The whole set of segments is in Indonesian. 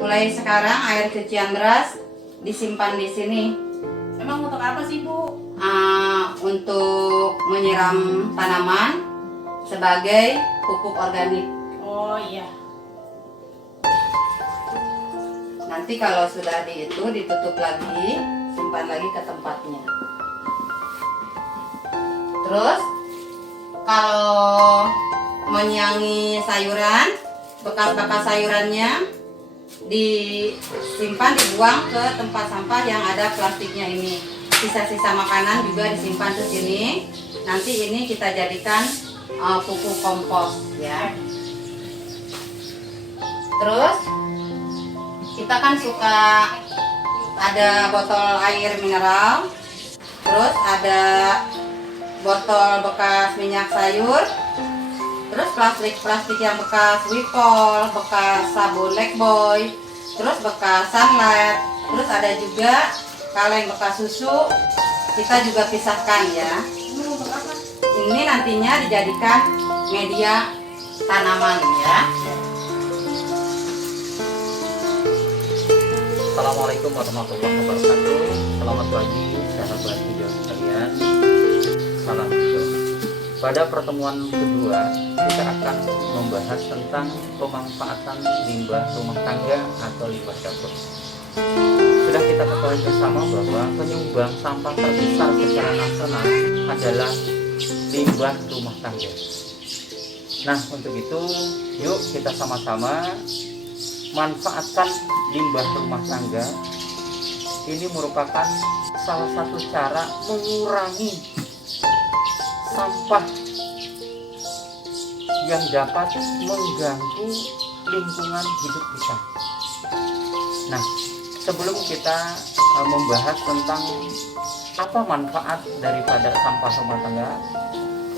Mulai sekarang air cucian beras disimpan di sini. Emang untuk apa sih, Bu? Untuk menyiram tanaman sebagai pupuk organik. Oh iya. Nanti kalau sudah ditutup lagi, simpan lagi ke tempatnya. Terus kalau menyiangi sayuran, bekas-bekas sayurannya disimpan, dibuang ke tempat sampah yang ada plastiknya ini. Sisa-sisa makanan juga disimpan ke sini. Nanti ini kita jadikan pupuk kompos ya. Terus kita kan suka ada botol air mineral, terus ada botol bekas minyak sayur, terus plastik yang bekas Wipol, bekas sabun Lifebuoy, terus bekas Sunlight, terus ada juga kaleng bekas susu. Kita juga pisahkan ya. Ini nantinya dijadikan media tanaman ya. Assalamualaikum warahmatullahi wabarakatuh. Selamat pagi sahabat video sekalian. Salam hijau. Pada pertemuan kedua kita akan membahas tentang pemanfaatan limbah rumah tangga atau limbah dapur. Sudah kita ketahui bersama bahwa penyumbang sampah terbesar secara nasional adalah limbah rumah tangga. Nah, untuk itu yuk kita sama-sama manfaatkan limbah rumah tangga. Ini merupakan salah satu cara mengurangi sampah yang dapat mengganggu lingkungan hidup kita. Nah, sebelum kita membahas tentang apa manfaat daripada sampah rumah tangga,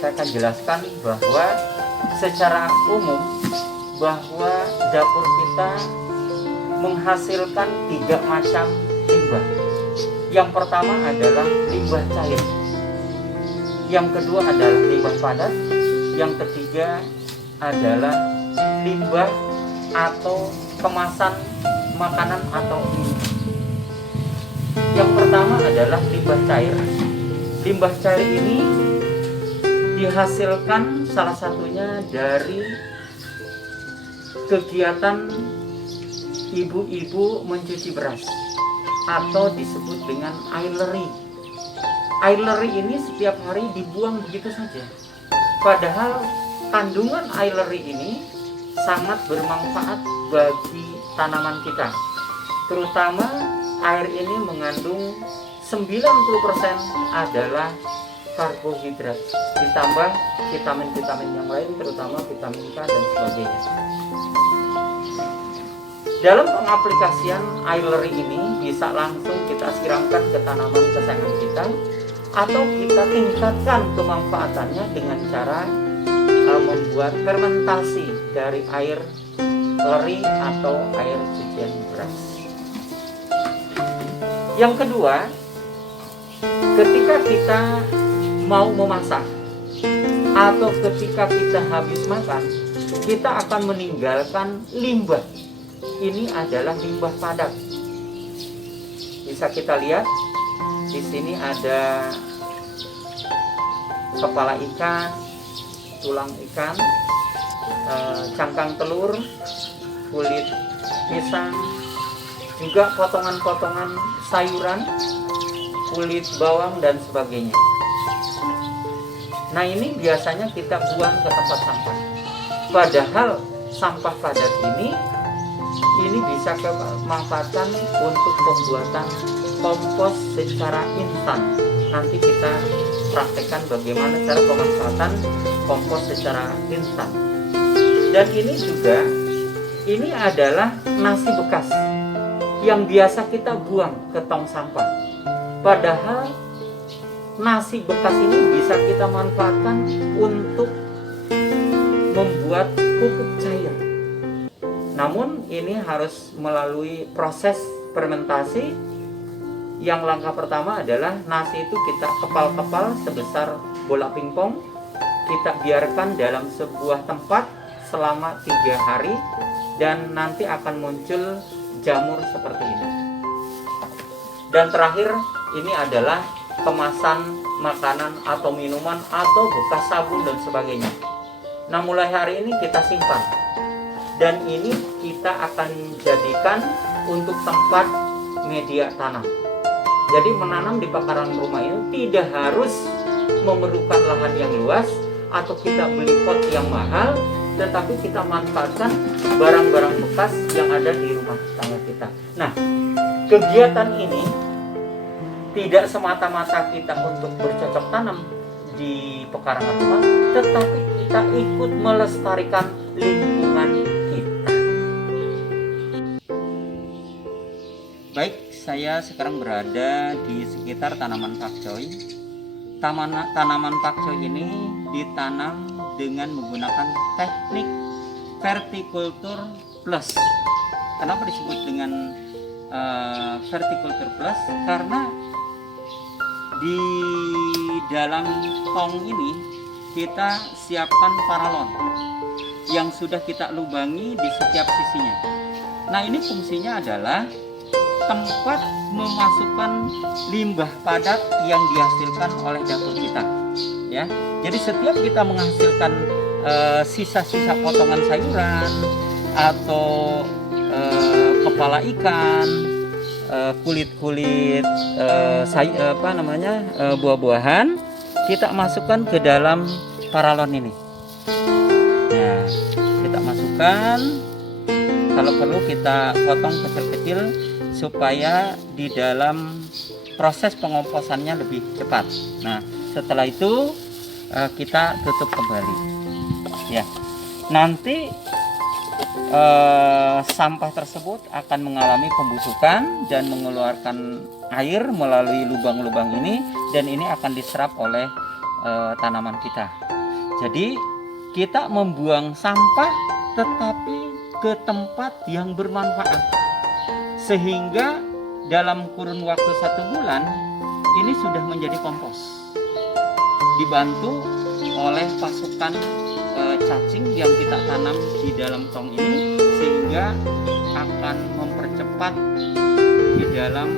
saya akan jelaskan bahwa secara umum bahwa dapur kita menghasilkan 3 macam limbah. Yang pertama adalah limbah cair, yang kedua adalah limbah padat, yang ketiga adalah limbah atau kemasan makanan atau minuman. Yang pertama adalah limbah cair. Limbah cair ini dihasilkan salah satunya dari kegiatan ibu-ibu mencuci beras atau disebut dengan ailery. Ailery ini setiap hari dibuang begitu saja. Padahal kandungan ailery ini sangat bermanfaat bagi tanaman kita. Terutama air ini mengandung 90% adalah karbohidrat, ditambah vitamin-vitamin yang lain, terutama vitamin K dan sebagainya. Dalam pengaplikasian ailery ini bisa langsung kita siramkan ke tanaman kesayangan kita, atau kita tingkatkan kemanfaatannya dengan cara membuat fermentasi dari air leri atau air cucian beras. Yang kedua, ketika kita mau memasak atau ketika kita habis makan, kita akan meninggalkan limbah. Ini adalah limbah padat. Bisa kita lihat di sini ada kepala ikan, tulang ikan, cangkang telur, kulit pisang, juga potongan-potongan sayuran, kulit bawang dan sebagainya. Nah, ini biasanya kita buang ke tempat sampah. Padahal sampah padat ini bisa kita manfaatkan untuk pembuatan kompos secara instan. Nanti kita praktekkan bagaimana cara pemanfaatan kompos secara instan. Dan ini juga, ini adalah nasi bekas yang biasa kita buang ke tong sampah. Padahal nasi bekas ini bisa kita manfaatkan untuk membuat pupuk cair. Namun ini harus melalui proses fermentasi. Yang langkah pertama adalah nasi itu kita kepal-kepal sebesar bola pingpong. Kita biarkan dalam sebuah tempat selama 3 hari, dan nanti akan muncul jamur seperti ini. Dan terakhir ini adalah kemasan makanan atau minuman atau bekas sabun dan sebagainya. Nah, mulai hari ini kita simpan. Dan ini kita akan jadikan untuk tempat media tanam. Jadi menanam di pekarangan rumah itu tidak harus memerlukan lahan yang luas atau kita beli pot yang mahal, tetapi kita manfaatkan barang-barang bekas yang ada di rumah tangga kita. Nah, kegiatan ini tidak semata-mata kita untuk bercocok tanam di pekarangan rumah, tetapi kita ikut melestarikan lingkungan kita. Baik, saya sekarang berada di sekitar tanaman pakcoy. Tanaman pakcoy ini ditanam dengan menggunakan teknik verticulture plus. Kenapa disebut dengan verticulture plus? Karena di dalam tong ini kita siapkan paralon yang sudah kita lubangi di setiap sisinya. Nah, ini fungsinya adalah tempat memasukkan limbah padat yang dihasilkan oleh dapur kita, ya. Jadi setiap kita menghasilkan sisa-sisa potongan sayuran atau kepala ikan, kulit-kulit buah-buahan, kita masukkan ke dalam paralon ini. Nah, kita masukkan, kalau perlu kita potong kecil-kecil supaya di dalam proses pengomposannya lebih cepat. Nah, setelah itu kita tutup kembali, ya. Nanti sampah tersebut akan mengalami pembusukan dan mengeluarkan air melalui lubang-lubang ini, dan ini akan diserap oleh tanaman kita. Jadi kita membuang sampah tetapi ke tempat yang bermanfaat, sehingga dalam kurun waktu 1 bulan ini sudah menjadi kompos, dibantu oleh pasukan cacing yang kita tanam di dalam tong ini, sehingga akan mempercepat di dalam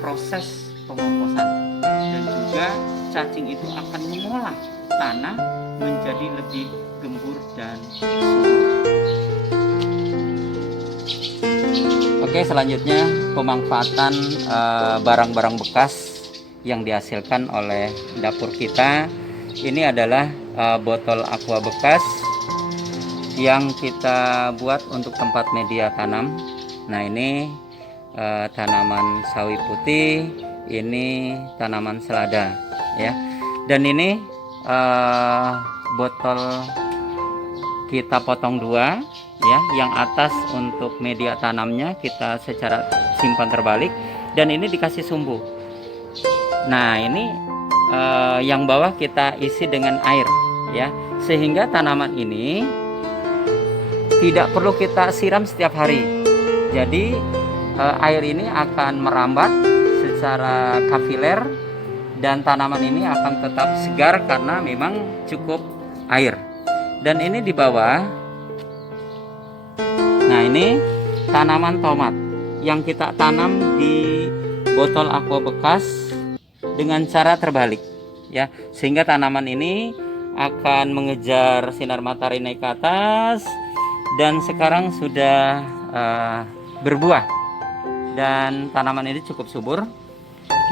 proses pengomposan, dan juga cacing itu akan mengolah tanah menjadi lebih gembur dan subur. Oke, selanjutnya pemanfaatan barang-barang bekas yang dihasilkan oleh dapur kita. Ini adalah botol aqua bekas yang kita buat untuk tempat media tanam. Nah, ini tanaman sawi putih, ini tanaman selada, ya. Dan ini botol kita potong 2, ya. Yang atas untuk media tanamnya kita secara simpan terbalik, dan ini dikasih sumbu. Nah, ini yang bawah kita isi dengan air, ya, sehingga tanaman ini tidak perlu kita siram setiap hari. Jadi air ini akan merambat secara kapiler, dan tanaman ini akan tetap segar karena memang cukup air. Dan ini di bawah, nah ini tanaman tomat yang kita tanam di botol aqua bekas dengan cara terbalik, ya, sehingga tanaman ini akan mengejar sinar matahari naik ke atas, dan sekarang sudah berbuah, dan tanaman ini cukup subur.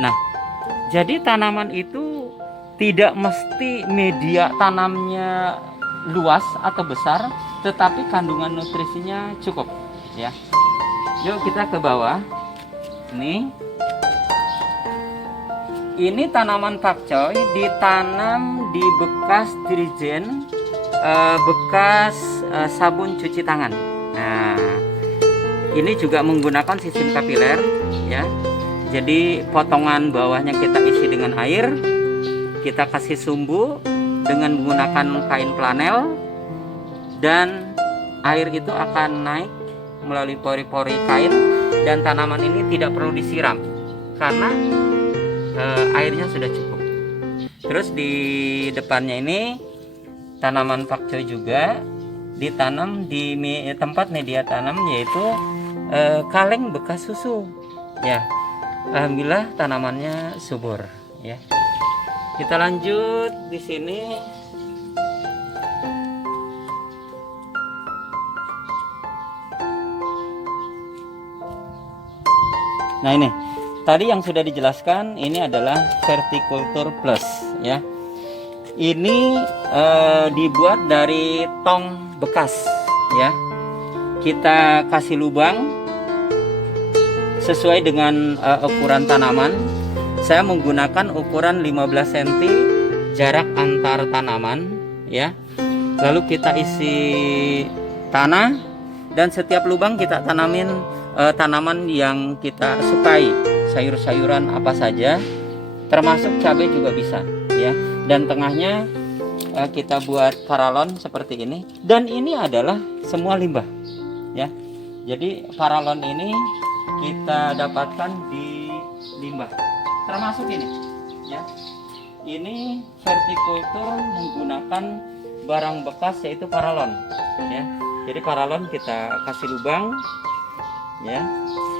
Nah, jadi tanaman itu tidak mesti media tanamnya luas atau besar, tetapi kandungan nutrisinya cukup, ya. Yuk kita ke bawah. Ini tanaman pakcoy ditanam di bekas dirjen, bekas sabun cuci tangan. Nah, ini juga menggunakan sistem kapiler, ya. Jadi potongan bawahnya kita isi dengan air, kita kasih sumbu dengan menggunakan kain flanel, dan air itu akan naik melalui pori-pori kain, dan tanaman ini tidak perlu disiram karena airnya sudah cukup. Terus di depannya ini tanaman pakcoy juga ditanam di tempat media tanam, yaitu kaleng bekas susu. Ya, alhamdulillah tanamannya subur. Ya, kita lanjut di sini. Nah ini tadi yang sudah dijelaskan, ini adalah Verticulture Plus ya. Ini dibuat dari tong bekas ya. Kita kasih lubang sesuai dengan ukuran tanaman. Saya menggunakan ukuran 15 cm jarak antar tanaman ya. Lalu kita isi tanah dan setiap lubang kita tanamin tanaman yang kita sukai, sayur-sayuran apa saja, termasuk cabai juga bisa ya. Dan tengahnya kita buat paralon seperti ini, dan ini adalah semua limbah ya. Jadi paralon ini kita dapatkan di limbah, termasuk ini ya. Ini verticulture menggunakan barang bekas yaitu paralon ya. Jadi paralon kita kasih lubang ya,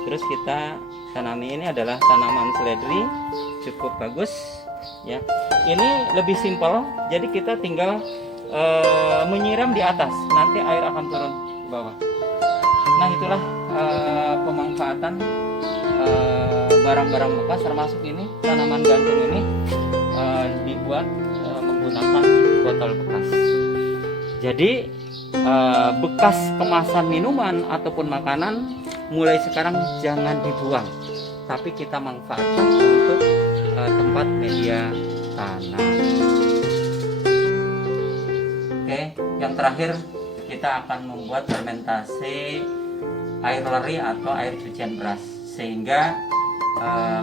terus kita tanami. Ini adalah tanaman seledri, cukup bagus ya. Ini lebih simpel, jadi kita tinggal menyiram di atas, nanti air akan turun ke bawah. Nah itulah pemanfaatan barang-barang bekas, termasuk ini tanaman gantung ini dibuat menggunakan botol bekas. Jadi bekas kemasan minuman ataupun makanan mulai sekarang jangan dibuang, tapi kita manfaatkan untuk tempat media tanam. Oke, yang terakhir kita akan membuat fermentasi air leri atau air cucian beras, sehingga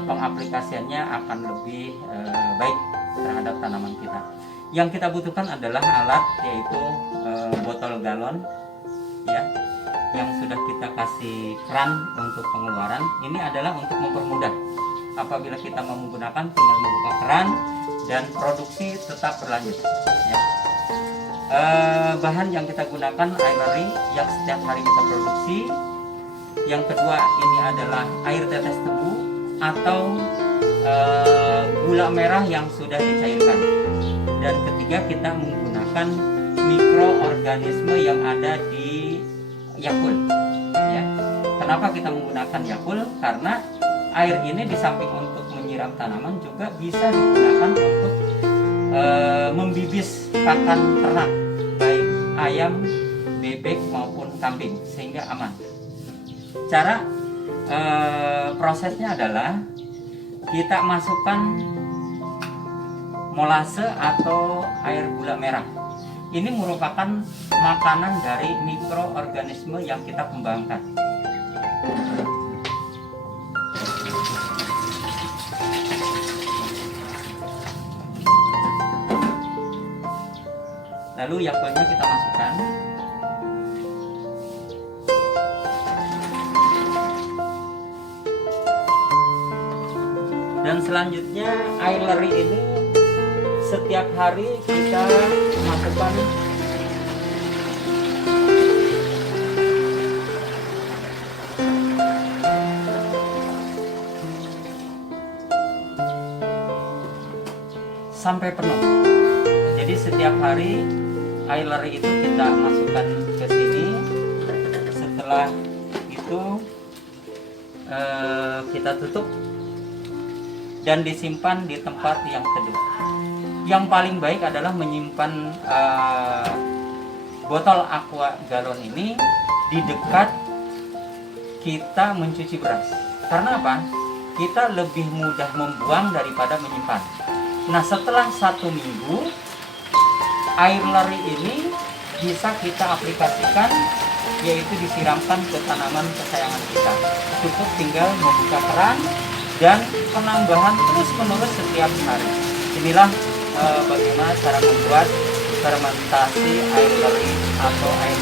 pengaplikasiannya akan lebih baik terhadap tanaman kita. Yang kita butuhkan adalah alat, yaitu botol galon ya, yang sudah kita kasih keran untuk pengeluaran. Ini adalah untuk mempermudah. Apabila kita mau menggunakan, tinggal membuka keran dan produksi tetap berlanjut ya. Bahan yang kita gunakan air leri yang setiap hari kita produksi. Yang kedua, ini adalah air tetes tebu atau gula merah yang sudah dicairkan. Dan ketiga, kita menggunakan mikroorganisme yang ada di Yakult ya. Kenapa kita menggunakan Yakult? Karena air ini di samping untuk menyiram tanaman juga bisa digunakan untuk membibis pakan ternak, baik ayam, bebek maupun kambing, sehingga aman. Cara prosesnya adalah kita masukkan molase atau air gula merah. Ini merupakan makanan dari mikroorganisme yang kita kembangkan. Lalu Yakultnya kita masukkan. Dan selanjutnya air leri ini setiap hari kita masukkan sampai penuh. Jadi setiap hari air leri itu kita masukkan ke sini. Setelah itu kita tutup dan disimpan di tempat yang teduh. Yang paling baik adalah menyimpan botol aqua galon ini di dekat kita mencuci beras. Karena apa? Kita lebih mudah membuang daripada menyimpan. Nah, setelah 1 minggu, air leri ini bisa kita aplikasikan, yaitu disiramkan ke tanaman kesayangan kita. Cukup tinggal membuka keran dan penambahan terus-menerus setiap hari. Inilah bagaimana cara membuat fermentasi air leri atau air